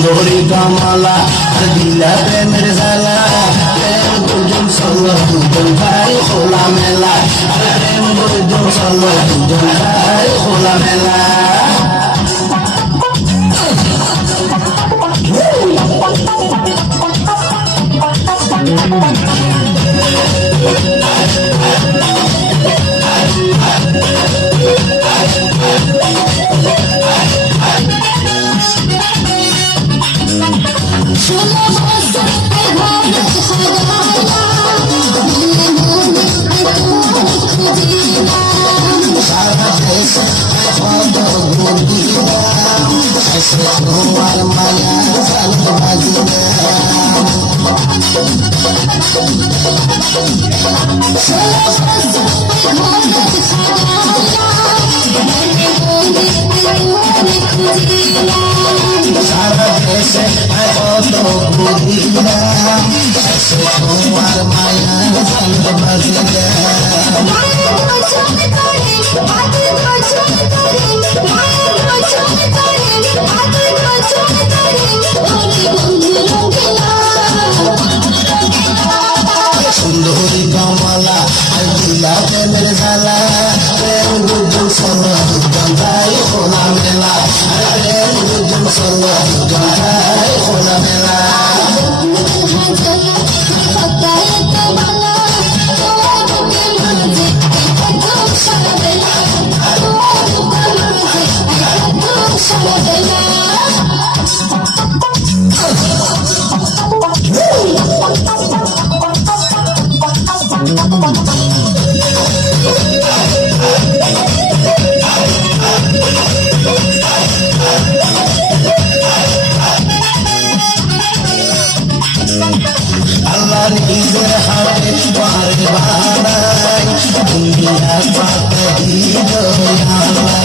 সুন্দরী কমলা আর দিলা প্রেমের জ্বালা প্রেম দুজন চলো দুজন ভাই খোলা মেলা প্রেম দুজন চলো দুজন ভাই খোলা মেলা তোমার মায়া সারা দেশে কত বুঝিলাম তোমার মায়া সুন্দরী কমলা আর দিলা প্রেমের জ্বালা প্রেম দুজন চলো দুজন ভাই খোলা মেলা প্রেম দুজন চলো দুজন ভাই খোলা মেলা আল্লাহর ঈদের হাতে পার বানাই দুনিয়া পাতে দিল আল্লাহ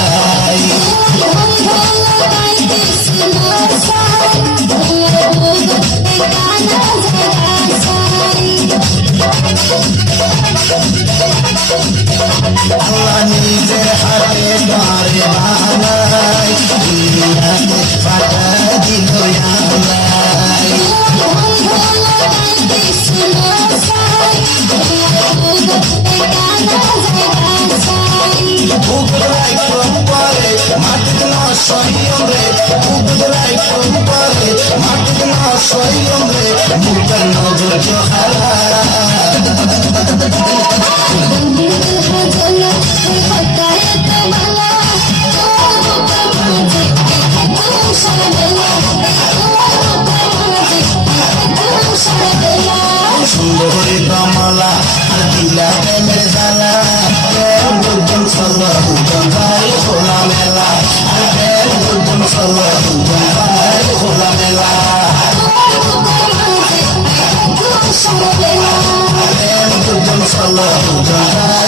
আল্লাহ নিজের হাতে পার বানাই দুনিয়া পাতে দিল আল্লাহ মুখের নজর সুন্দরী কমলা আর দিলা প্রেমের জ্বালা প্রেম দুজন চলো দুজন ভাই খোলা মেলা প্রেম দুজন চলো দুজন ভাই খোলা মেলা প্রেম দুজন চলো দুজন ভাই